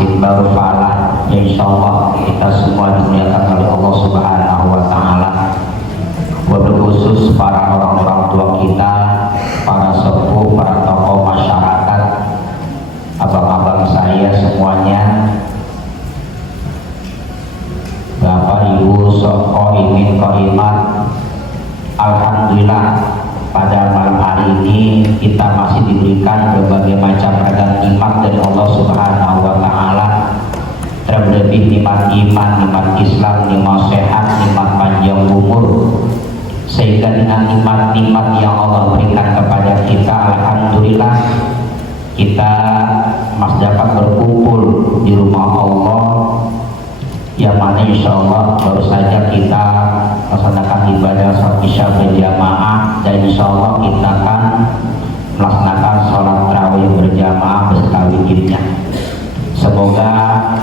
masih baru falah, ya insyaallah kita semua dimuliakan oleh Allah Subhanahu wa taala. Wabil khusus para orang-orang tua kita, para sepuh, para tokoh masyarakat, abang-abang saya semuanya, Bapak Ibu Soko Imin Koimat. Alhamdulillah pada malam hari ini kita masih diberikan berbagai macam ragam nikmat dari Allah Subhanahu wa taala, terlebih nikmat iman, nikmat Islam, nikmat sehat, nikmat panjang umur. Sehingga dengan nikmat-nikmat yang Allah berikan kepada kita, alhamdulillah kita masih dapat berkumpul di rumah Allah, yang mana insya Allah baru saja kita melaksanakan ibadah sholat isya berjamaah, dan insya Allah kita akan melaksanakan sholat tarawih berjamaah beserta witirnya. Semoga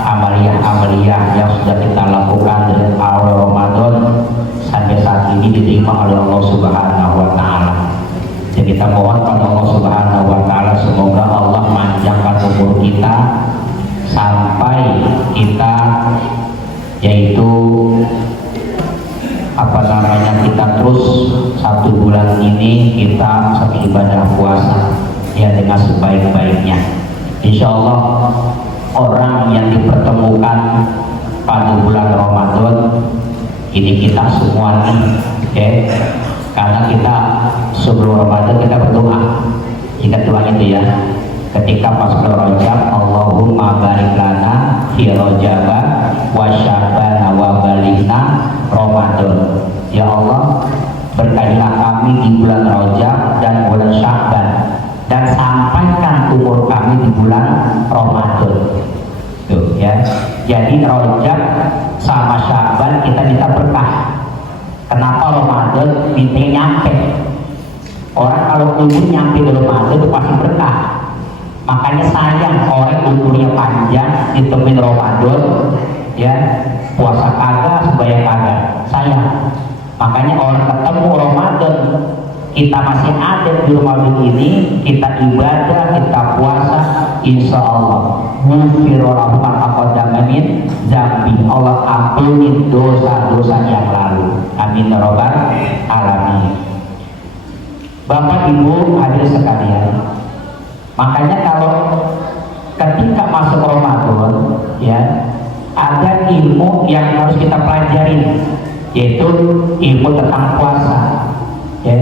amaliyah-amaliyah yang sudah kita lakukan dari awal Ramadan sampai saat ini diterima oleh Allah Subhanahu wa taala. Dan kita mohon pada Allah Subhanahu wa taala semoga Allah panjangkan umur kita sampai kita yaitu kita terus 1 bulan ini kita satu ibadah puasa ya dengan sebaik-baiknya. Insya Allah orang yang dipertemukan pada bulan Ramadan ini kita semua nih, okay? Karena kita sebelum Ramadan kita berdoa, ingat doa itu ya. Ketika pas Rajab, Allahumma barik lana fi Rajab wa Sya'ban wa balighna Ramadan. Ya Allah, berkahilah kami di bulan Rajab dan bulan Sya'ban, dan sampaikan umur kami di bulan Ramadan. Tuh ya. Jadi Rajab sama Sya'ban kita minta berkah. Kenapa Ramadan minta nyampe? Orang kalau umur nyampe di Ramadan itu pasti berkah. Makanya sayang orang umurnya panjang ditemuin Ramadan ya, puasa kagak, sembahyang kagak, sayang. Makanya orang ketemu Ramadan, kita masih ada di Ramadan ini, kita ibadah, kita puasa, insya Allah ghufira lahu ma taqaddama min dzambi, Allah ampunin dosa-dosa yang lalu. Amin ya rabbal alamin. Bapak Ibu hadirin sekalian, makanya kalau ketika masuk Ramadan ya, ada ilmu yang harus kita pelajari, yaitu ilmu tentang puasa ya.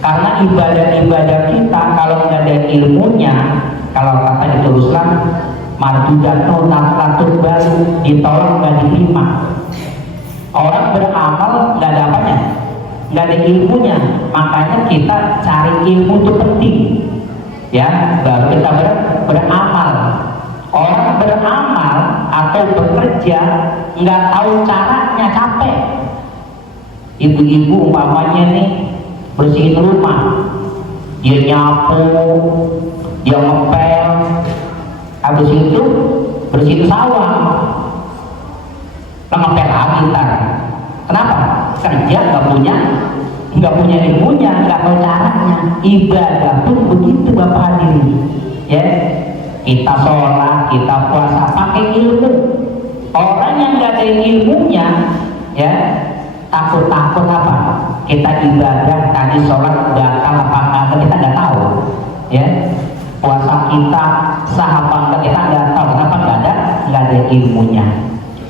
Karena ibadah-ibadah kita kalau nggak ada ilmunya, kalau kata diteruskan marjudatun natlatun baru, ditolak nggak diterima. Orang beramal nggak ada apanya, nggak ada ilmunya. Makanya kita cari ilmu itu penting ya, baru kita beramal. Orang beramal atau bekerja nggak tahu caranya, capek. Ibu-ibu umpamanya nih bersihin rumah, dia nyapu, dia ngepel, habis itu bersihin sawah, ngepel lagi ntar. Kenapa? Kerja nggak punya ilmunya, nggak tahu caranya. Ibadah pun begitu Bapak hadirin ya. Kita sholat, kita puasa pakai ilmu. Orang yang nggak ada ilmunya ya, takut-takut apa? Kita ibadah tadi sholat batal apa enggak kita nggak tahu ya. Puasa kita sah apa enggak kita nggak tahu. Kenapa? Nggak ada ilmunya.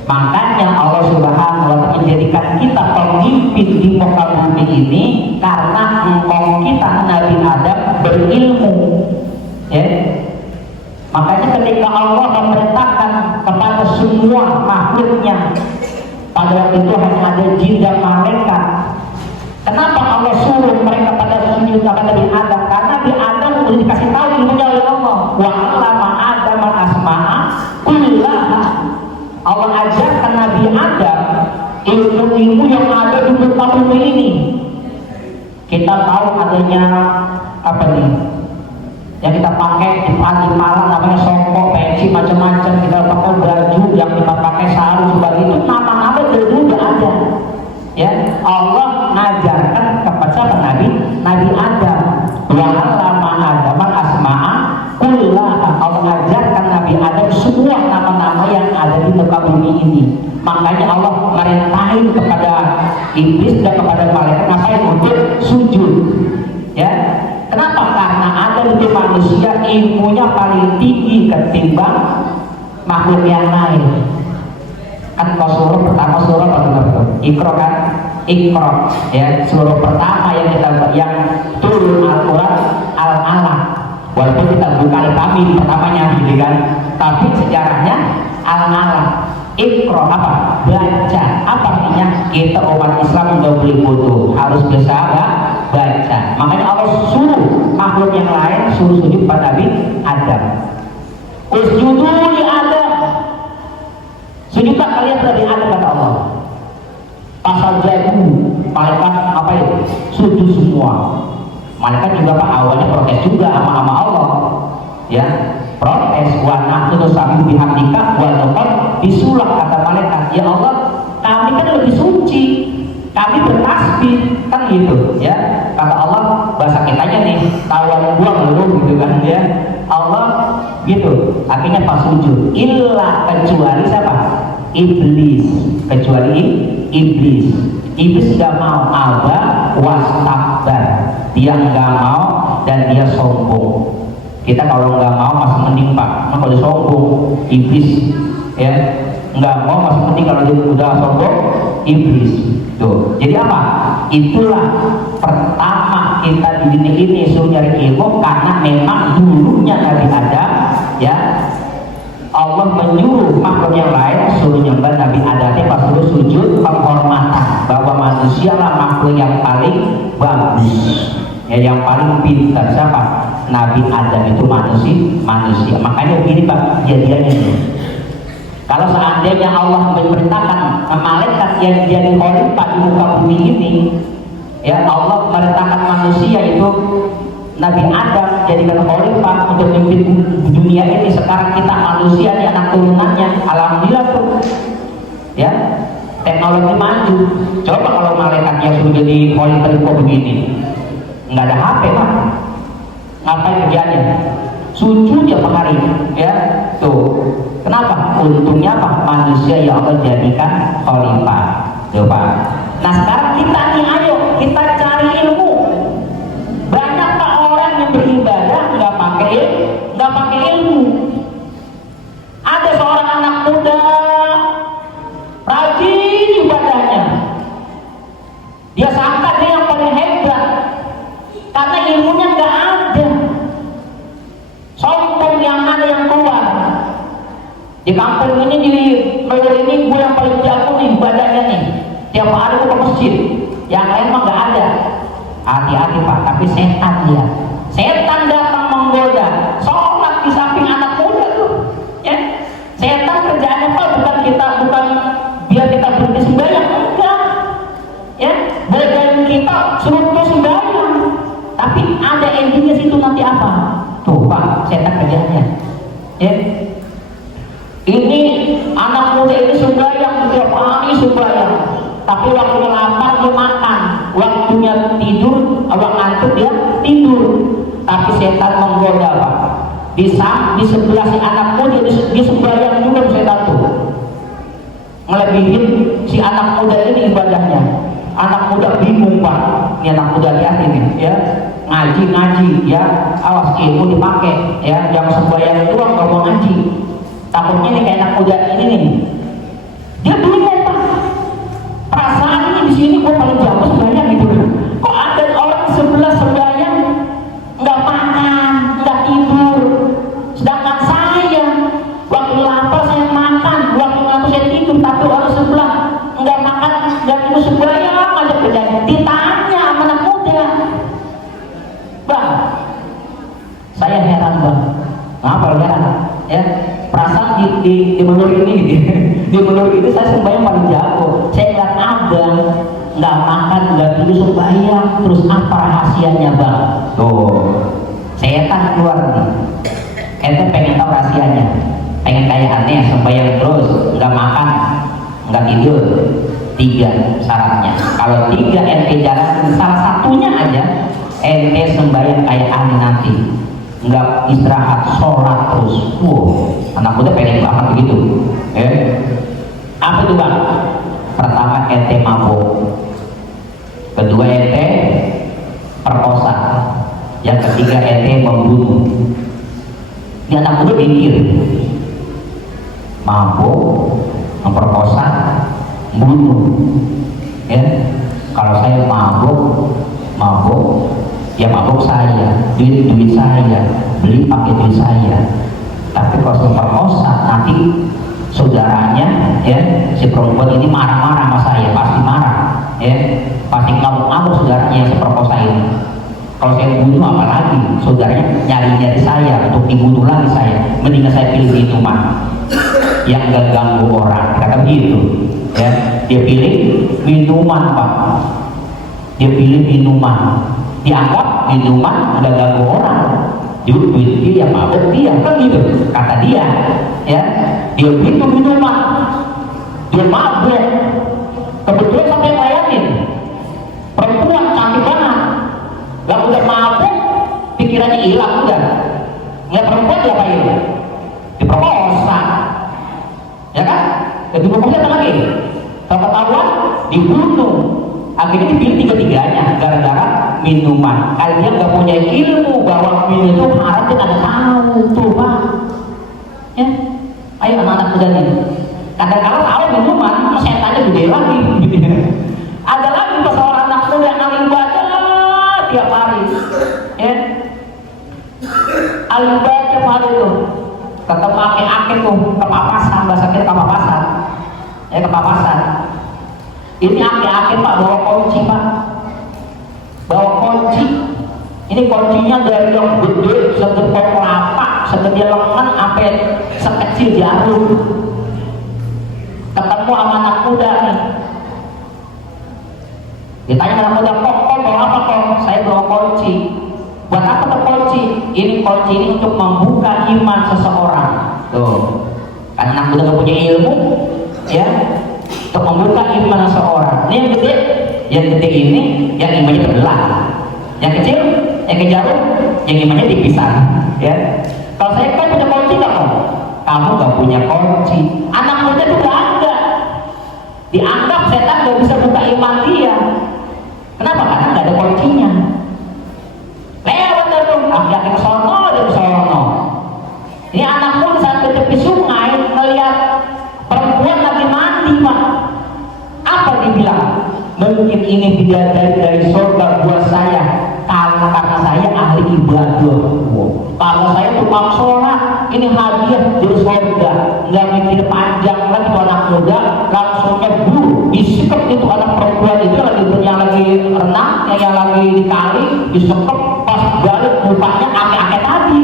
Makanya Allah Subhanahu wa ta'ala menjadikan kita pemimpin di muka bumi ini karena engkau kita Nabi Adam berilmu ya. Makanya ketika Allah memerintahkan kepada semua makhluknya, pada waktu itu hanya ada jin dan malaikat. Kenapa Allah suruh mereka pada sujud kepada Nabi Adam? Karena Nabi Adam sudah dikasih tahu ilmunya oleh Allah. Wa 'allama Adam al-asma'a kullaha. Allah ajarkan Nabi Adam ilmu-ilmu yang ada di muka bumi ini. Kita tahu adanya apa nih? Yang kita pakai di pagi malam namanya songkok, peci, macam-macam. Kita pakai baju yang kita pakai sarung sebagai itu, nama-nama dulu udah ada ya. Allah ngajarkan kepada siapa? Nabi Adam. Wa 'allama Adam al-asma'a kullaha. Allah ngajarkan Nabi Adam semua nama Makanya Allah merintahin kepada iblis dan kepada malaikat ngapain? Untuk sujud. Ya, kenapa? Karena ada itu manusia ilmunya paling tinggi ketimbang makhluk yang lain. Kan surah pertama surah apa? Iqra kan? Iqra, ya, surah pertama yang turun Al-Quran Al-Alaq. Walaupun kita bukan kami pertamanya gitu kan, tapi sejarahnya Al-Alaq. Iqra apa? Baca. Apa artinya? Kita umat Islam nggak boleh bodoh, harus bisa baca. Makanya Allah suruh makhluk yang lain suruh sujud pada Nabi Adam. Usjudu li Adam. Sujudlah kalian pada Adam, kata Allah. Pasal jadu, malaikat apa itu? Sujud semua. Malaikat juga Pak awalnya protes juga sama Allah, ya, protes. Wa nahnu nusabbihu bihamdika wa nuqaddisu disulak, kata malaikat. Ya Allah, kami kan lebih suci, kami bertasbih, kan gitu, ya. Kata Allah, bahasa kitanya nih, tawan buang lu gitu kan, ya. Allah gitu, akhirnya pas sujud. Illa, kecuali siapa? Iblis, kecuali iblis. Iblis nggak mau, aba wastakbar, dia nggak mau dan dia sombong. Kita kalau nggak mau masih mending Pak, nah kalau sombong iblis, ya, nggak mau masih mending. Kalau dia udah sombong iblis. Tuh, jadi apa? Itulah pertama kita di dunia ini suruh nyari ilmu, karena memang dulunya Nabi Adam, ya, Allah menyuruh makhluk yang lain suruh nyembah Nabi Adam, pas suruh sujud penghormatan bahwa manusia lah makhluk yang paling bagus, ya, yang paling pintar. Siapa? Nabi Adam itu manusia. Makanya begini Pak kejadiannya. Kalau seandainya Allah memerintahkan malaikat yang jadi khalifah di muka bumi ini, ya, Allah merintahkan manusia itu Nabi Adam jadikan khalifah untuk memimpin dunia ini. Sekarang kita manusia ini anak turunannya, alhamdulillah tuh, ya, teknologi maju. Coba kalau malaikat yang sudah jadi khalifah di muka bumi ini, nggak ada HP Pak, ngapain kerjanya? Sujud ya Pak hari, ya, tuh. Kenapa? Untungnya Pak, manusia yang Allah jadikan khalifah, tuh Pak. Nah sekarang kita nih, ayo kita cari ilmu. Banyak Pak orang yang beribadah nggak pakai ilmu. Ada seorang anak muda rajin ibadahnya, dia sangka dia yang paling hebat karena ilmunya nggak ada. Sombong yang ada yang keluar di kampung ini, di negeri ini, gue yang paling jago nih ibadahnya nih, tiap hari gue ke masjid, yang lain mah nggak ada. Hati-hati Pak, tapi setan dia, setan datang menggoda. Sholat di samping anak muda tuh, ya, setan kerjaannya Pak bukan biar kita berhenti sembahyang, enggak, ya, badan kita suruh sembahyang, tapi ada endingnya situ nanti apa? Tuh Pak, setan kerjaannya, ya. Ini anak muda ini sembahyang, tiap hari sembahyang, tapi waktunya lapar dia makan, waktunya tidur, awak ngantuk dia tidur. Tapi setan menggoda Pak. Di sebelah si anak muda dia sembahyang juga, setan tuh ngelebihin si anak muda ini ibadahnya. Anak muda bingung Pak, ini anak muda lihat ini, ya, ngaji, ya, awas ilmu dipakai, ya, yang sembahyang doang gak mau ngaji. Takutnya nih kayak anak muda ini nih, dia bingung Pak. Perasaan ini di sini gue paling jago sembahyang gitu. Kok ada orang sebelah sembahyang nggak makan, nggak tidur, sedangkan saya waktu lapar saya makan, waktu ngantuk saya tidur, tapi orang sebelah nggak makan, nggak tidur, sembahyang aja kerjanya. Ditanya sama anak muda, Bang, saya heran Bang, ngapa heran? Ya, perasaan di menurut ini di menurut ini saya sembahyang paling jago. Saya nggak ada, nggak makan, nggak tidur, sembahyang terus. Apa rahasianya Bang? Tuh setan keluar nih. Ente pengen tahu rahasianya, pengen kayak aneh sembahyang terus, nggak makan, nggak tidur. 3 syaratnya. Kalau 3 ente jalan salah satunya aja, ente sembahyang kayak aneh nanti, nggak istirahat, sholat terus. Wow, anak muda pengen banget begitu, Apa itu bang? Pertama ente mabuk, kedua ente perkosa, yang ketiga ente membunuh. Ini anak muda mikir, mabuk, memperkosa, bunuh. Ya, kalau saya mabuk, ya mabuk saya, duit saya, beli pakai duit saya. Tapi kalau saya perkosa, nanti saudaranya, ya, si perempuan ini marah-marah sama saya, pasti marah, ya, pasti ngamuk-ngamuk saudaranya yang saya perkosa ini. Kalau saya bunuh apalagi, saudaranya nyari-nyari saya untuk dibunuh lagi saya. Mendingan saya pilih minuman yang gak ganggu orang, kata begitu. Ya, dia pilih minuman pak, dia pilih minuman, dianggap minuman gak ganggu orang. Duit dia yang mabuk dia, kan gitu kata dia. Ya, dia itu minuman, dia mabuk. Kebetulan sampai bayangin, perempuan cantik banget. Lah udah mabuk, pikirannya hilang udah. Nggak perempuan diapain? Diperkosa, ya kan? Diperkosa apa lagi? Kalau ketahuan dibunuh. Akhirnya dipilih tiga-tiganya gara-gara minuman. Kalian nggak punya ilmu bahwa minum itu haram, dia nggak tahu tuh pak. Ya, ayo anak-anak muda nih. Kadang-kadang tahu minuman, setannya gede lagi. Ada lagi seorang anak muda yang alim baca tiap hari, ya, alim baca tiap hari tuh, tetap pakai akeh tuh, kepapasan, bahasa kita kepapasan, ya kepapasan. Ini akeh-akeh pak, bawa kunci pak, bawa kunci. Ini kuncinya dari yang gede, segede kelapa, segede lengan, sampai sekecil jarum. Ketemu sama anak muda nih, ditanya anak muda, kok bawa apa kok? Saya bawa kunci. Buat apa tuh kunci? Ini kunci ini untuk membuka iman seseorang. Tuh, karena anak muda gak punya ilmu, ya, untuk membuka iman seseorang. Ini yang gede ini, yang imannya terbelah. Yang kecil, yang kejarum, yang imannya dipisah. Ya, kalau saya kan punya kunci nggak kok? Kamu nggak punya kunci. Anak muda itu nggak ada. Dianggap setan nggak bisa buka iman dia. Kenapa? Karena nggak ada kuncinya. Lewat dong, laki-laki ke sono, dia ke sono. Ini anak muda saat ke tepi sungai melihat perempuan lagi mandi pak. Apa dibilang? Mungkin ini bidadari dari surga buat saya, karena saya ahli ibadah. Kalau saya tukang sholat, ini hadiah dari surga. Nggak mikir panjang lagi tuh anak muda, langsung nyebur, disekep itu anak perempuan itu yang lagi renang, yang lagi di kali, disekep pas balik mukanya ake-ake tadi.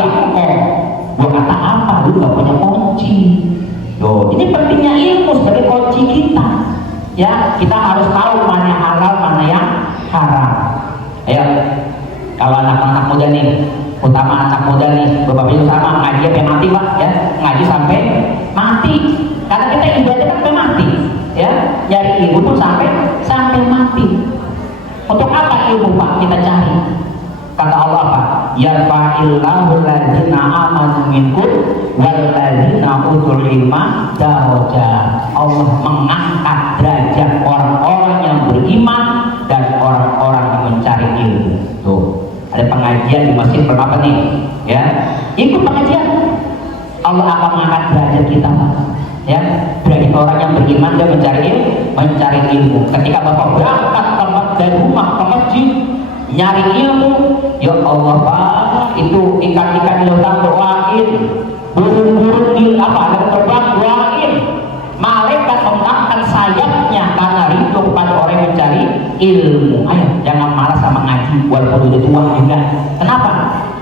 Lah kok, gua kata apa? Lu nggak punya kunci. Yo, ini pentingnya ilmu sebagai kunci kita. Ya, kita harus tahu mana yang halal, mana yang haram. Ya, kalau anak-anak muda nih, utama anak muda nih, bapak ibu sama ngaji sampai mati pak, ya, ngaji sampai mati. Karena kita ibadah sampai mati, ya, nyari ilmu pun sampai mati. Untuk apa ilmu pak kita cari? Kata Allah pak, yarfa'illahu alladzina amanu minkum walladzina utul ilma darajat. Allah mengangkat derajat orang-orang yang beriman dan orang-orang yang mencari ilmu. Tuh, ada pengajian di masjid berapa nih? Ya, ikut pengajian. Allah akan mengangkat derajat kita, ya, derajat orang yang beriman dan mencari ilmu. Ketika bapak berangkat dari rumah ke masjid nyari ilmu, ya Allah pak, itu ikan-ikan di lautan doain, burung-burung di ada terbang doain, malaikat mengangkat sayapnya karena rindu pada orang yang mencari ilmu. Ayo jangan malas sama ngaji walaupun udah tua juga. Kenapa?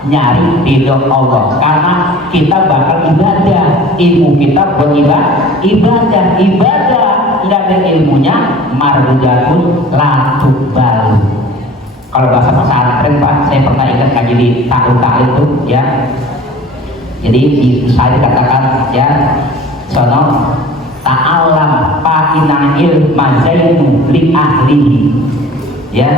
Nyari ridho Allah, karena kita bakal ibadah, ilmu kita buat ibadah nggak ada ilmunya marjatun la tuqbalu. Kalau bahasa pesantren pak, saya pernah ingat ngaji di tahun itu, ya. Jadi saya dikatakan, ya, sono ta'alam fa'inal ilma zainu li ahlihi, ya,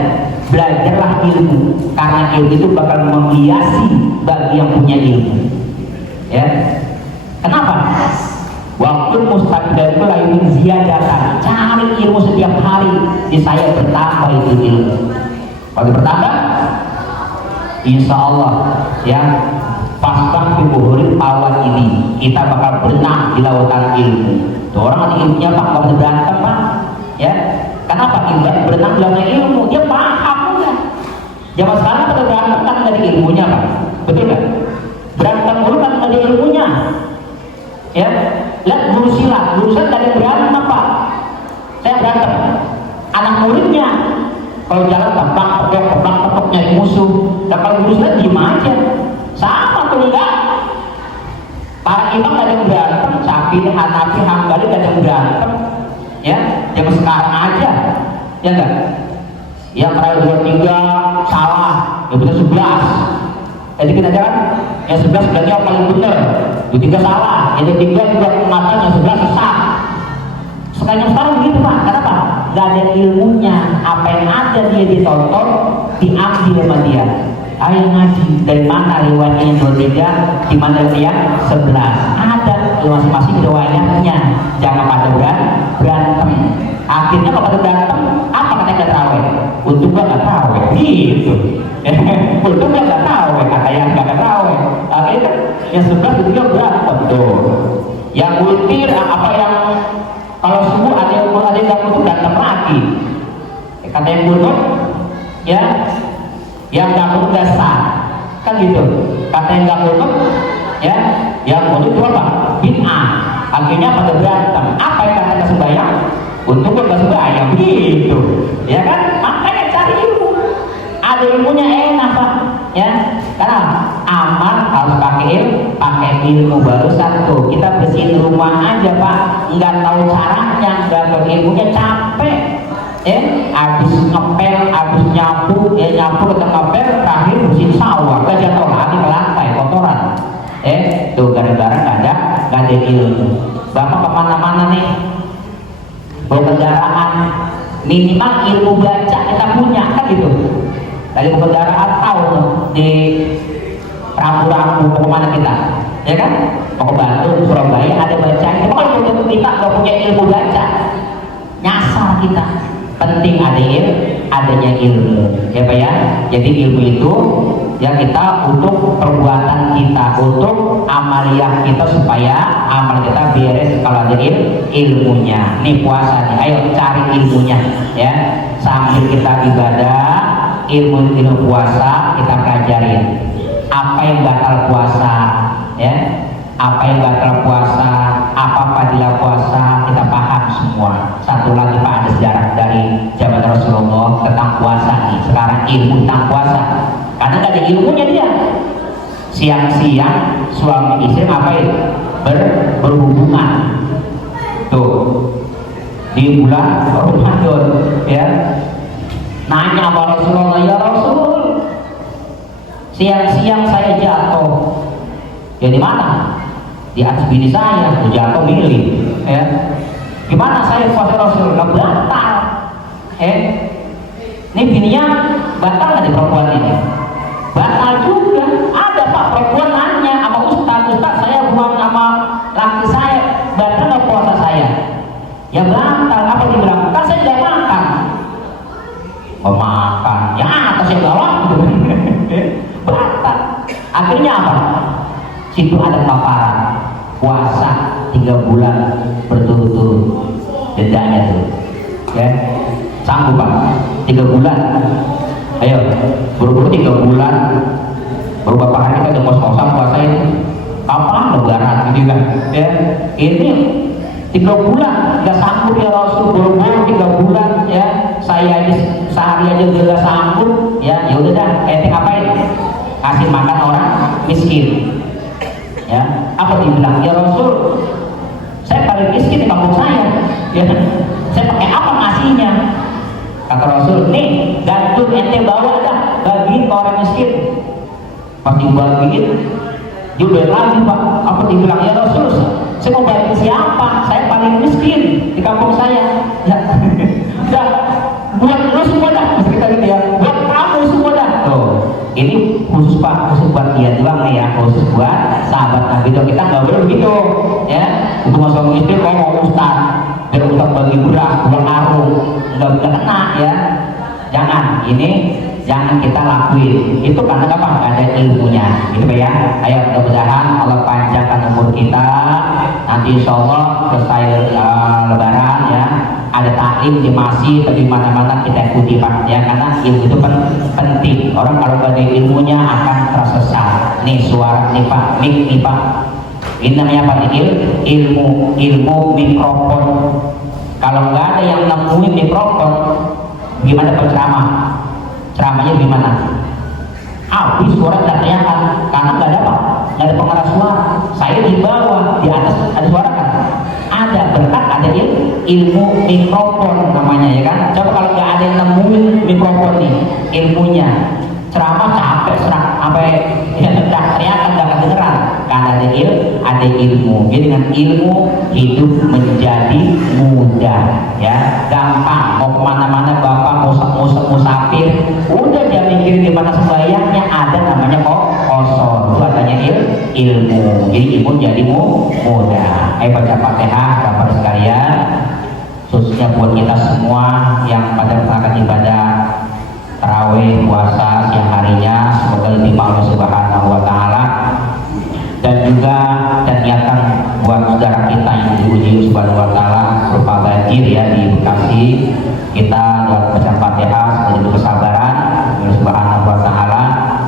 belajarlah ilmu karena ilmu itu bakal menghiasi bagi yang punya ilmu, ya. Kenapa? Waktu mustaqilan itu lain ziyadatan, cari ilmu setiap hari. Di saya bertambah itu ilmu. Kalau bertambah, insya Allah ya pasang di buhuri awan ini kita bakal berenang di lautan ilmu. Tuh, orang ada ilmunya Pak, nggak bisa berantem Pak. Ya, kenapa berenang di lautan ilmu? Dia paham kan? Zaman sekarang pada berantem kan dari ilmunya Pak, betul kan? Berantem dulu kan dari ilmunya. Ya, lihat guru silat dari berantem Pak. Saya berantem, anak muridnya kalau jalan tepaknya musuh. Dan kalau guru silat diem aja, sama tuh enggak. Para imam ada yang berantem, Syafi'i, Hanafi, Hambali ada yang berantem. Ya, zaman sekarang aja, ya enggak? Yang terakhir 23 salah, yang benar 11. Jadi kita jangan yang 11 berarti yang paling benar, 23 salah, yang 3 juga matang, yang 11 sesat. Sekarang begitu Pak, kenapa? Gak ada ilmunya, apa yang ada dia ditonton, diambil sama dia. Ayo ngaji, dari mana riwayatnya yang 23, di mana yang 11? Ada masing-masing riwayatnya, jangan pada berantem. Akhirnya kalau pada berantem, apa katanya terawih? Untuk gak terawih, gitu. Untuk gak terawih, kata yang gak terawih. Akhirnya kan yang 11 itu juga berantem tuh. Yang witir, apa yang kalau subuh ada yang itu berantem lagi. Kata yang kunut, ya, yang gak kunut dasar, kan gitu. Kata yang gak kunut, ya, yang kunut itu apa? Bid'ah. Akhirnya pada berantem. Apa yang kata sembahyang? Untuk gak sembahyang, gitu. Ya kan? Makanya cari ilmu. Ada ilmunya enak Pak, ya. Karena amal harus pakai ilmu baru satu. Kita bersihin rumah aja Pak, nggak tahu caranya, nggak tahu ilmunya, capek. Habis ngepel, habis nyapu, nyapu ke ngepel, terakhir bersihin sawah, gak jatuh lagi ke lantai kotoran. Tuh gara-gara nggak ada ilmu. Bapak kemana-mana nih, bawa kendaraan, minimal ilmu baca kita punya kan gitu. Dari kendaraan tahu di rambu-rambu kemana kita, ya kan? Mau ke Bandung, Surabaya ada bacaan. Kalau kita nggak punya ilmu baca, nyasar kita. Penting adanya ilmu, ya Pak ya. Jadi ilmu itu ya kita untuk perbuatan kita, untuk amaliyah kita supaya amal kita beres kalau ada ilmunya. Nih puasa nih, ayo cari ilmunya ya. Sambil kita ibadah, ilmu puasa kita pelajarin. Apa yang batal puasa, ya? Apa yang batal puasa, apa fadilah puasa, kita paham semua. Satu lagi Pak, ada sejarah dari zaman Rasulullah tentang puasa nih. Sekarang ilmu tentang puasa, karena gak ada ilmunya dia. Siang-siang suami istri ngapain? Berhubungan. Tuh di bulan Ramadan, ya. Nanya sama Rasulullah, ya Rasul, siang-siang saya jatuh. Ya di mana? Di atas bini saya, jatuh milih. Ya. Gimana saya puasa Rasul? Nggak batal. Ini bininya batal nggak di perempuan ini? Batal juga. Ada Pak perempuan nanya sama Ustaz, saya buang sama laki saya, batal nggak puasa saya? Ya batal. Apa dibilang? Kan saya tidak makan. Oh makan, ya atas yang bawah. Batal. Akhirnya apa? Situ ada paparan puasa 3 bulan berturut-turut, dendanya tuh, ya. Sanggup Pak? 3 bulan. Ayo, buru-buru 3 bulan. Beberapa hari kita udah ngos-ngosan puasa ini. Kapan lebaran gitu kan? Ya, ini 3 bulan nggak sanggup ya Rasul, buru-buru 3 bulan ya. Saya aja sehari aja udah nggak sanggup ya. Ya udah dah, ngapain? Kasih makan orang miskin. Ya, apa dibilang? Ya Rasul, saya paling miskin di kampung saya. Ya, saya pakai apa ngasihnya? Kata Rasul, nih gandum ente bawa dah, bagiin ke orang miskin. Pas dibagiin, dia udah lagi Pak. Apa dibilang? Ya Rasul, saya mau bagi siapa? Saya paling miskin di kampung saya. Ya, udah buat lu semua dah, kita gitu ya. Buat kamu semua dah. Tuh, ini khusus Pak, khusus buat dia doang nih ya, khusus buat sahabat Nabi itu. Kita nggak boleh begitu ya. Untuk masalah istri kalau mau ustaz biar ustaz bagi beras pulang karung nggak bisa kena ya. Jangan, ini jangan kita lakuin itu karena apa? Ada ilmunya gitu ya. Ayo mudah-mudahan Allah panjangkan umur kita, nanti insya Allah selesai lebaran ya ada taklim di masjid atau di mana-mana kita ikuti Pak ya, karena ilmu itu penting. Orang kalau nggak ada ilmunya akan tersesat. Nih suara nih Pak, mik nih Pak, ini namanya apa nih? Ilmu mikrofon. Kalau nggak ada yang nemuin mikrofon, gimana berceramah? Ceramahnya gimana? Habis suara teriakan karena nggak ada apa? Nggak ada pengeras suara. Saya di bawah, di atas ada suara kan? Ada, berkat ada ilmu mikrofon namanya ya kan. Coba kalau nggak ada yang nemuin mikrofon nih ilmunya, ceramah capek serak sampai ya teriakan nggak kedengeran karena ada ilmu. Jadi dengan ilmu hidup menjadi mudah ya, gampang. Mau kemana-mana bapak musafir udah dia mikir gimana sembahyangnya, ada namanya kosong itu adanya ilmu. Jadi ilmu jadi mudah. Ayo baca Fatihah Bapak sekalian, khususnya buat kita semua yang pada melaksanakan ibadah tarawih puasa siang harinya, semoga diterima Allah Subhanahu wa taala. Dan juga dan niatan buat saudara kita yang diuji Subhanahu wa taala berupa banjir ya di Bekasi, kita buat baca Fatihah sebagai kesabaran Allah Subhanahu wa taala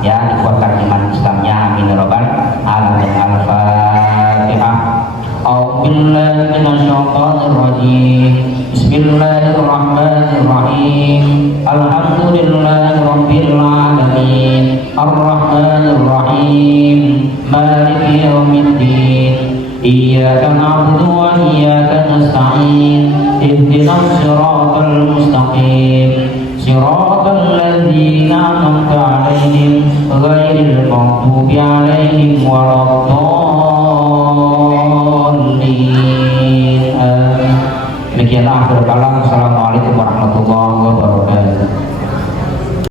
ya, dikuatkan iman Islamnya, amin ya rabbal alamin. Al-Fatihah. A'udzubillahi minasyaitonir rajim. Bismillahirrahmanirrahim. Alhamdulillahirabbil alamin. Arrahmanir rahim. Maliki yaumiddin. Iyyaka na'budu wa iyyaka nasta'in. Ihdinas siratal mustaqim. Siratal ladzina an'amta 'alaihim ghairil maghdubi 'alaihim waladdallin. Demikianlah akhir kalam.